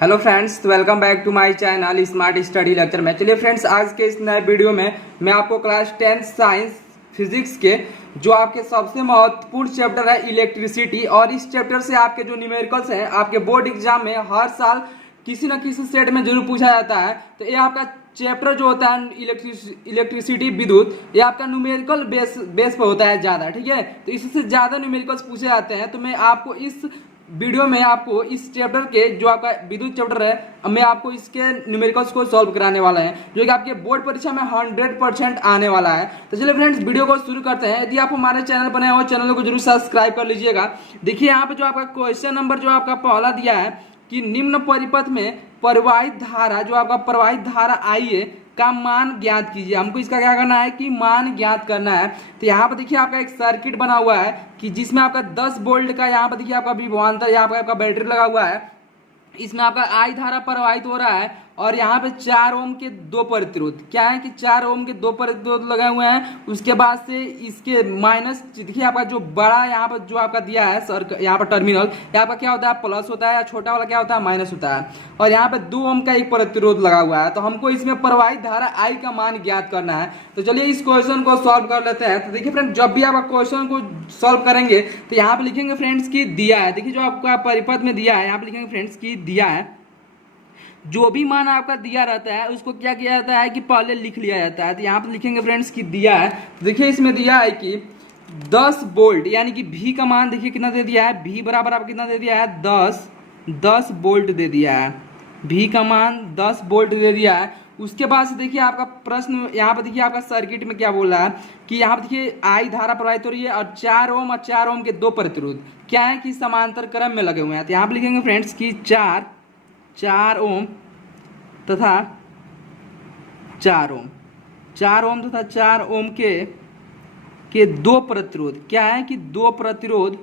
Hello friends, welcome back to my channel smart study lecture में। चलिए friends, आज के इस नए वीडियो में मैं आपको क्लास 10 साइंस फिजिक्स के जो आपके सबसे महत्वपूर्ण चैप्टर है इलेक्ट्रिसिटी, और इस चैप्टर से आपके जो न्यूमेरिकल्स हैं आपके बोर्ड एग्जाम में हर साल किसी न किसी सेट में जरूर पूछा जाता है। तो ये आपका चैप्टर जो होता है इलेक्ट्रिसिटी विद्युत, ये आपका न्यूमेरिकल बेस पे होता है ज़्यादा, ठीक है। तो इससे ज़्यादा न्यूमेरिकल्स पूछे जाते हैं। तो मैं आपको इस वीडियो में आपको इस चैप्टर के जो आपका विद्युत चैप्टर है, मैं आपको इसके न्यूमेरिकल्स को सॉल्व कराने वाला है, जो कि आपके बोर्ड परीक्षा में 100% आने वाला है। तो चलिए फ्रेंड्स, वीडियो को शुरू करते हैं। यदि आप हमारे चैनल पर नए हो, चैनल को जरूर सब्सक्राइब कर लीजिएगा। देखिए यहाँ पे जो आपका क्वेश्चन नंबर जो आपका पहला दिया है कि निम्न परिपथ में प्रवाहित धारा, जो आपका प्रवाहित धारा आई है का मान ज्ञात कीजिए। हमको इसका क्या करना है कि मान ज्ञात करना है। तो यहाँ पर देखिए आपका एक सर्किट बना हुआ है कि जिसमें आपका 10 वोल्ट का यहाँ पर देखिए आपका विभवांतर, यहाँ पर आपका बैटरी लगा हुआ है। इसमें आपका आई धारा प्रवाहित हो रहा है और यहाँ पे 4 ओम के 2 प्रतिरोध, क्या है कि 4 ओम के 2 प्रतिरोध लगे हुए हैं। उसके बाद से इसके माइनस देखिए आपका जो बड़ा यहाँ पर जो आपका दिया है सर, यहाँ पर टर्मिनल, यहाँ पर क्या होता है प्लस होता है, या छोटा वाला क्या होता है माइनस होता है। और यहाँ पे 2 ओम का एक प्रतिरोध लगा हुआ है। तो हमको इसमें प्रवाहित धारा आई का मान ज्ञात करना है। तो चलिए इस क्वेश्चन को सॉल्व कर लेते हैं। तो देखिए फ्रेंड, जब भी आप क्वेश्चन को सॉल्व करेंगे तो यहाँ पे लिखेंगे फ्रेंड्स की दिया है। देखिए जो आपका परिपथ में दिया है, यहाँ पे लिखेंगे फ्रेंड्स की दिया है। जो भी मान आपका दिया रहता है उसको क्या किया जाता है कि पहले लिख लिया जाता है। तो यहाँ पे लिखेंगे फ्रेंड्स की दिया है। तो देखिए इसमें दिया है कि 10 वोल्ट, यानी कि V का मान देखिए कितना दे दिया है, V बराबर आपको कितना दे दिया है 10 वोल्ट दे दिया है। V का मान 10 वोल्ट दे दिया है। उसके बाद से देखिए आपका प्रश्न यहाँ पर देखिए आपका सर्किट में क्या बोल रहा है कि यहाँ पर देखिए आई धारा प्रवाहित हो रही है और 4 ओम और 4 ओम के 2 प्रतिरोध क्या है कि समांतर क्रम में लगे हुए हैं। तो यहाँ पर लिखेंगे फ्रेंड्स की 4 ओम तथा 4 ओम तथा 4 ओम के 2 प्रतिरोध, क्या है कि 2 प्रतिरोध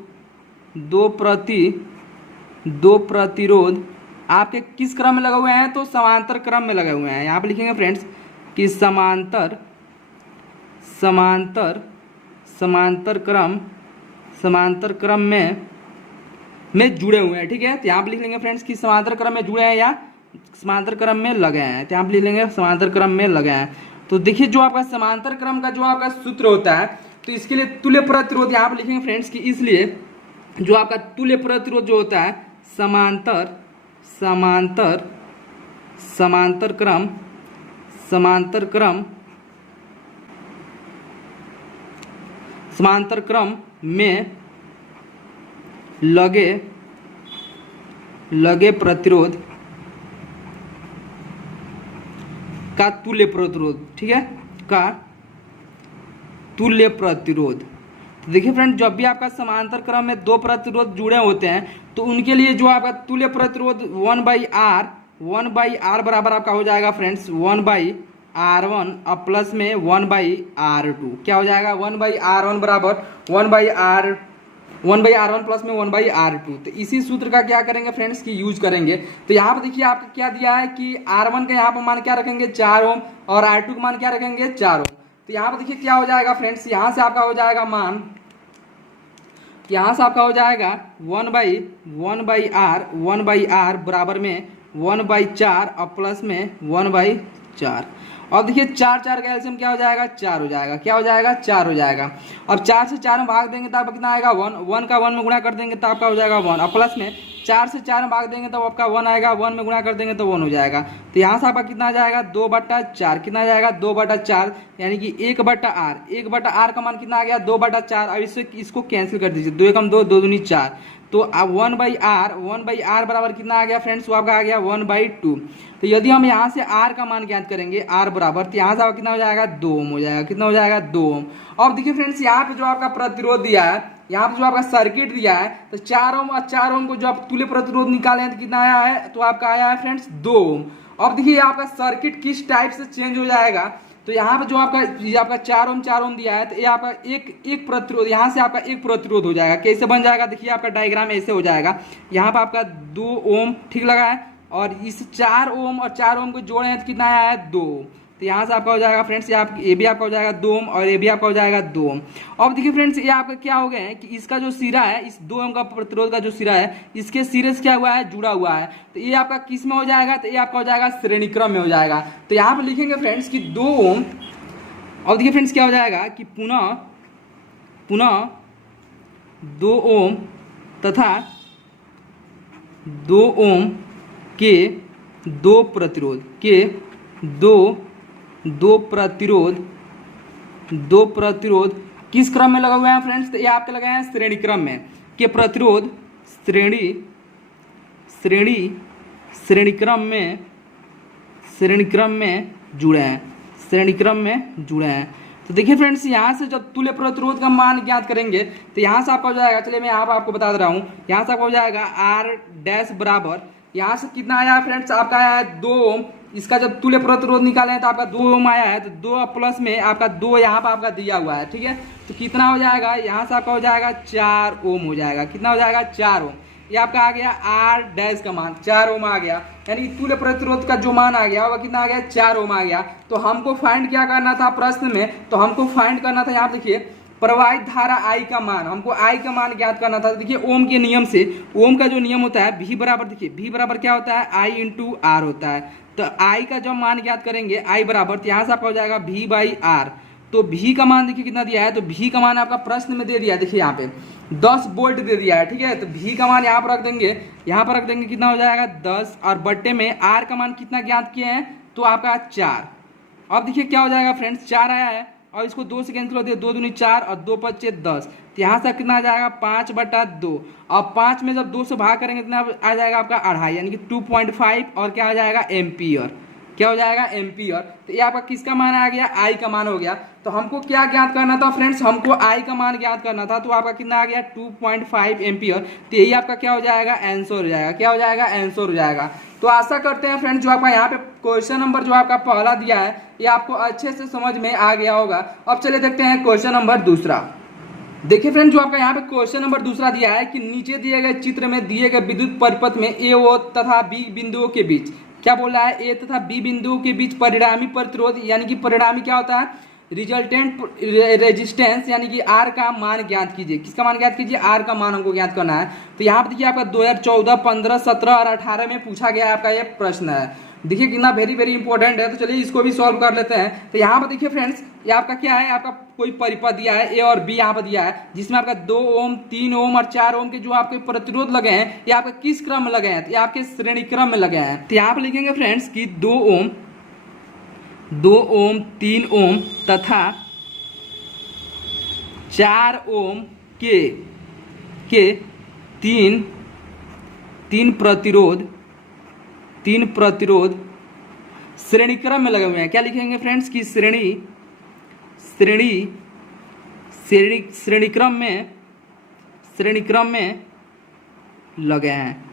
आपके किस क्रम में लगे हुए हैं, तो समांतर क्रम में लगे हुए हैं। यहाँ पे लिखेंगे फ्रेंड्स कि समांतर क्रम में जुड़े हुए हैं, ठीक है। तो यहाँ पे लिख लेंगे फ्रेंड्स कि समांतर क्रम में जुड़े हैं या समांतर क्रम में लगे हैं। तो यहाँ पे लिख लेंगे समांतर क्रम में लगे हैं। तो देखिए जो आपका समांतर क्रम का जो आपका सूत्र होता है, तो इसके लिए तुल्य प्रतिरोध यहाँ पे लिखेंगे फ्रेंड्स कि इसलिए जो आपका तुल्य प्रतिरोध जो होता है समांतर क्रम में लगे प्रतिरोध का तुल्य प्रतिरोध, ठीक है, का तुल्य प्रतिरोध। तो देखिए फ्रेंड, जब भी आपका समांतर क्रम में 2 प्रतिरोध जुड़े होते हैं तो उनके लिए जो आपका तुल्य प्रतिरोध 1/R बराबर आपका हो जाएगा फ्रेंड्स 1/R1 और प्लस में 1/R2, क्या हो जाएगा 1/R1 बराबर 1/R1 प्लस में 1/R2। तो इसी सूत्र का क्या करेंगे फ्रेंड्स की यूज करेंगे। तो यहाँ पर देखिए आपका क्या दिया है कि R1 का यहाँ पर मान क्या रखेंगे 4 ओम और R2 का मान क्या रखेंगे 4 ओम। तो यहाँ पर देखिए क्या हो जाएगा फ्रेंड्स, यहाँ से आपका हो जाएगा मान, यहाँ से आपका हो जाएगा 1/R बराबर में 1/4 और प्लस में 1/4। और देखिए 4 का एलसीएम क्या हो जाएगा 4 हो जाएगा, क्या हो जाएगा 4 हो जाएगा। अब 4 से 4 में भाग देंगे तो आपका कितना आएगा 1 का 1 में गुणा कर देंगे तो आपका हो जाएगा 1, और प्लस में 4 से 4 में भाग देंगे तो आपका 1 आएगा, 1 में गुणा कर देंगे तो 1 हो जाएगा। तो यहाँ से आपका कितना आ जाएगा 2/4, कितना आ जाएगा 2/4, यानी कि 1/R का मान कितना आ गया 2/4। अब इसको कैंसिल कर दीजिए, 2 एकम 2, 2 दूनी 4। तो अब 1/R बराबर कितना आ गया फ्रेंड्स, वो आपका आ गया 1/2। तो यदि हम यहाँ से R का मान ज्ञात करेंगे R बराबर, तो यहाँ से आपका कितना हो जाएगा 2 ओम हो जाएगा, कितना हो जाएगा 2 ओम। अब देखिए फ्रेंड्स, यहाँ पे जो आपका प्रतिरोध दिया है, यहाँ पे जो आपका सर्किट दिया है, तो 4 ओम और 4 ओम को जो आप तुल्य प्रतिरोध निकाले हैं तो कितना आया है, तो आपका आया है फ्रेंड्स 2 ओम। अब देखिए आपका सर्किट किस टाइप से चेंज हो जाएगा। तो यहाँ पे जो आपका 4 ओम दिया है, तो ये आपका एक प्रतिरोध, यहाँ से आपका एक प्रतिरोध हो जाएगा। कैसे बन जाएगा, देखिए आपका डायग्राम ऐसे हो जाएगा। यहाँ पे आपका 2 ओम ठीक लगा है और इस 4 ओम और 4 ओम को जोड़े हैं तो कितना आया है 2। तो यहाँ से आपका हो जाएगा फ्रेंड्स ये भी आपका हो जाएगा 2 ओम और ये भी आपका हो जाएगा 2 ओम। अब देखिए फ्रेंड्स ये आपका क्या हो गया है कि इसका जो सिरा है, इस 2 ओम का प्रतिरोध का जो सिरा है, इसके सिरे से क्या हुआ है, जुड़ा हुआ है। तो ये आपका किस में हो जाएगा, तो ये आपका हो जाएगा श्रेणी क्रम में हो जाएगा। तो यहाँ पर लिखेंगे फ्रेंड्स कि 2 ओम। अब देखिए फ्रेंड्स क्या हो जाएगा कि पुनः 2 ओम तथा 2 ओम के दो प्रतिरोध किस क्रम में लगा हुआ है फ्रेंड्स, तो ये आपके लगे हैं श्रेणी क्रम में। के प्रतिरोध श्रेणी क्रम में जुड़े हैं। तो देखिए फ्रेंड्स यहाँ से जब तुल्य प्रतिरोध का मान ज्ञात करेंगे तो यहाँ से आपका हो जाएगा, चलिए मैं यहाँ पर आपको बता दे रहा हूँ, यहाँ से आपका हो जाएगा आर डैश बराबर, यहाँ से कितना आया फ्रेंड्स, आपका आया है 2 ओम। इसका जब तुल्य प्रतिरोध निकाले हैं तो आपका 2 ओम आया है, तो 2 प्लस में आपका 2 यहाँ पर आपका दिया हुआ है, ठीक है। तो कितना हो जाएगा, यहाँ से आपका हो जाएगा 4 ओम हो जाएगा। कितना हो जाएगा, 4 ओम। ये आपका आ गया आर डैश का मान 4 ओम आ गया, यानी कि तुल्य प्रतिरोध का जो मान आ गया वह कितना आ गया, 4 ओम आ गया। तो हमको फाइंड क्या करना था प्रश्न में, तो हमको फाइंड करना था, यहाँ देखिए प्रवाहित धारा आई का मान, हमको आई का मान ज्ञात करना था। देखिए ओम के नियम से, ओम का जो नियम होता है V बराबर, देखिए V बराबर क्या होता है, I इंटू आर होता है। तो आई का जब मान ज्ञात करेंगे आई बराबर, तो यहाँ से आपका हो जाएगा V बाई आर। तो V का मान देखिए कितना दिया है, तो V का मान आपका प्रश्न में दे दिया है, देखिए यहाँ पे 10 वोल्ट दे दिया है, ठीक है। तो V का मान यहाँ पर रख देंगे, कितना हो जाएगा 10, और बट्टे में R का मान कितना ज्ञात किए हैं, तो आपका 4। अब देखिए क्या हो जाएगा फ्रेंड्स, 4 आया है और इसको 2 से कैंसिल होते हैं, 2 दूनी 4 और 2 पच्चे 10। तो यहाँ से कितना आ जाएगा 5/2, और 5 में जब 2 से भाग करेंगे कितना आ जाएगा आपका 2.5, यानी कि 2.5, और क्या आ जाएगा एम्पियर, क्या हो जाएगा एम्पियर। तो ये आपका किसका मान आ गया, आई का मान हो गया। तो हमको क्या ज्ञात करना था फ्रेंड्स, हमको आई का मान ज्ञात करना था, तो आपका कितना आ गया 2.5 एम्पियर। तो यही आपका क्या हो जाएगा, आंसर हो जाएगा, क्या हो जाएगा, आंसर हो जाएगा। तो आशा करते हैं फ्रेंड्स जो आपका यहाँ पे क्वेश्चन नंबर जो आपका पहला दिया है ये आपको अच्छे से समझ में आ गया होगा। अब चलिए देखते हैं क्वेश्चन नंबर दूसरा। देखिए फ्रेंड्स जो आपका यहाँ पे क्वेश्चन नंबर दूसरा दिया है कि नीचे दिए गए चित्र में दिए गए विद्युत परिपथ में ए ओ तथा बी बिंदुओं के बीच, क्या बोल रहा है, ए तथा बी बिंदुओं के बीच परिणामी प्रतिरोध, यानी कि परिणामी क्या होता है, रिजल्टेंट रेजिस्टेंस, यानी कि आर का मान ज्ञात कीजिए। किसका मान ज्ञात कीजिए, आर का मान हमको ज्ञात करना है। तो यहाँ पर देखिए आपका 2014, 15, 17 और 18 में पूछा गया आपका ये प्रश्न है। देखिए कितना वेरी इंपॉर्टेंट है। तो चलिए इसको भी सॉल्व कर लेते हैं। तो यहाँ पर देखिए फ्रेंड्स ये आपका क्या है, आपका कोई परिपथ दिया है ए और बी यहाँ पर दिया है, जिसमें आपका 2 ओम, 3 ओम और 4 ओम के जो आपके प्रतिरोध लगे हैं ये आपके किस क्रम में लगे हैं, तो ये आपके श्रेणी क्रम में लगे हैं। तो यहाँ पर लिखेंगे फ्रेंड्स कि 2 ओम, 3 ओम तथा 4 ओम के तीन प्रतिरोध श्रेणी क्रम में लगे हुए हैं। क्या लिखेंगे फ्रेंड्स कि श्रेणी क्रम में लगे हैं,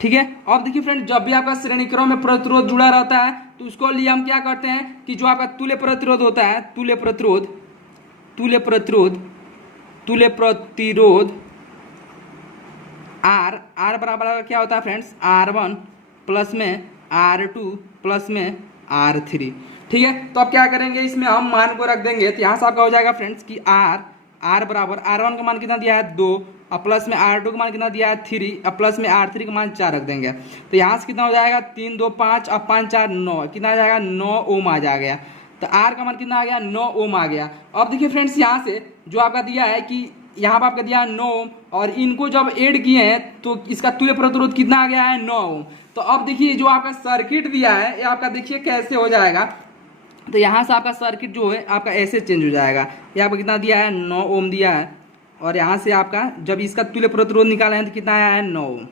ठीक है। अब देखिए फ्रेंड्स जब भी आपका श्रेणी क्रम में प्रतिरोध जुड़ा रहता है तो उसको लिए हम क्या करते हैं कि जो आपका तुल्य प्रतिरोध होता है, तुल्य प्रतिरोध आर बराबर क्या होता है फ्रेंड्स, R1 प्लस में R2 प्लस में R3, ठीक है। तो अब क्या करेंगे, इसमें हम मान को रख देंगे। तो यहाँ से आपका हो जाएगा फ्रेंड्स कि R बराबर R1 का मान कितना दिया है 2, और प्लस में R2 का मान कितना दिया है 3, और प्लस में R3 का मान 4 रख देंगे। तो यहाँ से कितना हो जाएगा 3, 2, 5 और 5, 4, 9, कितना आ जाएगा 9 ओम आ जाएगा। तो R का मान कितना आ गया 9 ओम आ गया। अब देखिए फ्रेंड्स यहाँ से जो आपका दिया है कि यहाँ पर आपका दिया है 9 ओम, और इनको जब ऐड किए हैं तो इसका तुल्य प्रतिरोध कितना आ गया है 9 ओम। तो अब देखिए जो आपका सर्किट दिया है ये आपका देखिए कैसे हो जाएगा। तो यहाँ से आपका सर्किट जो है आपका ऐसे चेंज हो जाएगा। ये आपका कितना दिया है 9 ओम दिया है, और यहाँ से आपका जब इसका तुल्य प्रतिरोध निकाला है तो कितना आया है 9 ओम,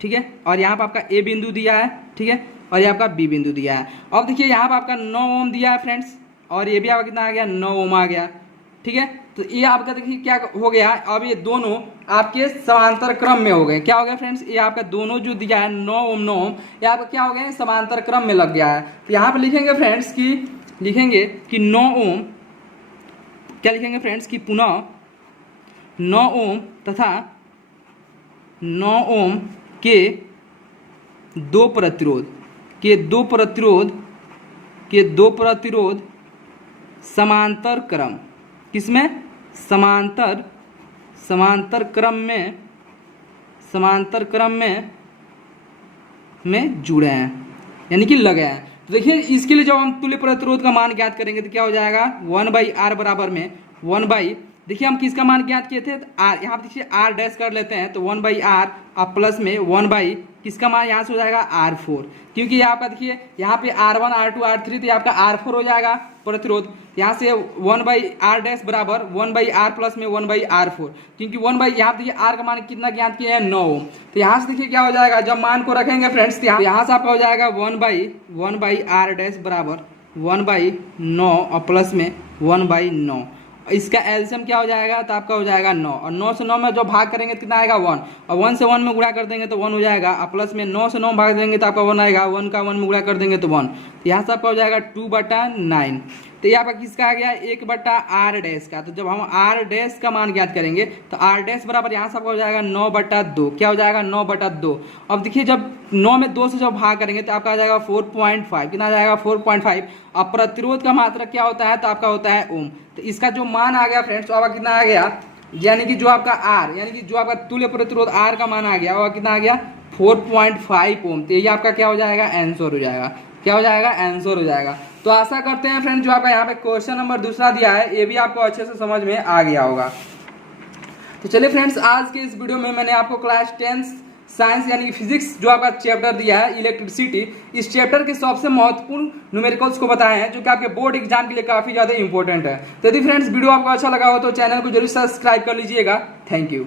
ठीक है। और यहाँ पर आपका ए बिंदु दिया है, ठीक है, और ये आपका बी बिंदु दिया है। अब देखिए यहाँ पर आपका 9 ओम दिया है फ्रेंड्स, और ये भी आपका कितना आ गया 9 ओम आ गया, ठीक है। तो ये आपका देखिए क्या हो गया, अब ये दोनों आपके समांतर क्रम में हो गए। क्या हो गया फ्रेंड्स, ये आपका दोनों जो दिया है 9 ओम 9 ओम, ये आपका क्या हो गया समांतर क्रम में लग गया है। तो यहाँ पे लिखेंगे फ्रेंड्स कि 9 ओम, क्या लिखेंगे फ्रेंड्स कि पुनः 9 ओम तथा 9 ओम के दो प्रतिरोध के दो प्रतिरोध समांतर क्रम, किसमें? समांतर क्रम में जुड़े हैं, यानी कि लगे हैं। तो देखिए इसके लिए जब हम तुल्य प्रतिरोध का मान ज्ञात करेंगे तो क्या हो जाएगा, 1/r बराबर में 1 देखिए हम किसका मान ज्ञात किए थे, आर, यहाँ पे देखिए आर डैश कर लेते हैं, तो 1/r अब प्लस में 1 किसका मान यहाँ से हो जाएगा R4, क्योंकि ये आपका देखिए यहाँ पे R1 R2 R3 तो ये आपका R4 हो जाएगा प्रतिरोध। यहाँ से 1/r डैश बराबर 1/r प्लस में 1/r4, क्योंकि 1 यहाँ देखिए R का मान कितना ज्ञात किया है 9 ओम। तो यहाँ से देखिए क्या हो जाएगा, जब मान को रखेंगे फ्रेंड्स, तो यहाँ से आपका हो जाएगा 1/r डैश बराबर 1/9 और प्लस में 1/9। इसका एलसीएम क्या हो जाएगा, तो आपका हो जाएगा 9, और 9 से 9 में जो भाग करेंगे तो कितना आएगा 1, और 1 से 1 में गुणा कर देंगे तो 1 हो जाएगा, और प्लस में 9 से 9 भाग देंगे तो आपका 1 आएगा, 1 का 1 में गुणा कर देंगे तो 1, तो यहाँ से आपका हो जाएगा 2/9। तो ये आपका किसका आ गया, 1/r डैश का। तो जब हम r डैश का मान ज्ञात करेंगे तो r डैश बराबर यहाँ से आपका हो जाएगा 9/2, क्या हो जाएगा 9/2। अब देखिए जब 9 में 2 से जब भाग करेंगे तो आपका आ जाएगा 4.5, कितना आ जाएगा 4.5। अब प्रतिरोध का मात्रा क्या होता है, तो आपका होता है ओम। तो इसका जो मान आ गया फ्रेंड्स, तो आपका कितना आ गया, यानी कि जो आपका R, यानी कि जो आपका तुल्य प्रतिरोध R का मान आ गया वो कितना आ गया 4.5 ओम। तो ये आपका क्या हो जाएगा, आंसर हो जाएगा, क्या हो जाएगा, आंसर हो जाएगा। तो आशा करते हैं फ्रेंड्स जो आपका यहाँ पे क्वेश्चन नंबर दूसरा दिया है ये भी आपको अच्छे से समझ में आ गया होगा। तो चलिए फ्रेंड्स आज के इस वीडियो में मैंने आपको क्लास 10 साइंस यानी कि फिजिक्स जो आपका चैप्टर दिया है इलेक्ट्रिसिटी, इस चैप्टर के सबसे महत्वपूर्ण न्यूमेरिकल्स को बताए हैं जो कि आपके बोर्ड एग्जाम के लिए काफी ज्यादा इंपॉर्टेंट है। तो यदि फ्रेंड्स वीडियो आपको अच्छा लगा हो तो चैनल को जरूर सब्सक्राइब कर लीजिएगा। Thank you.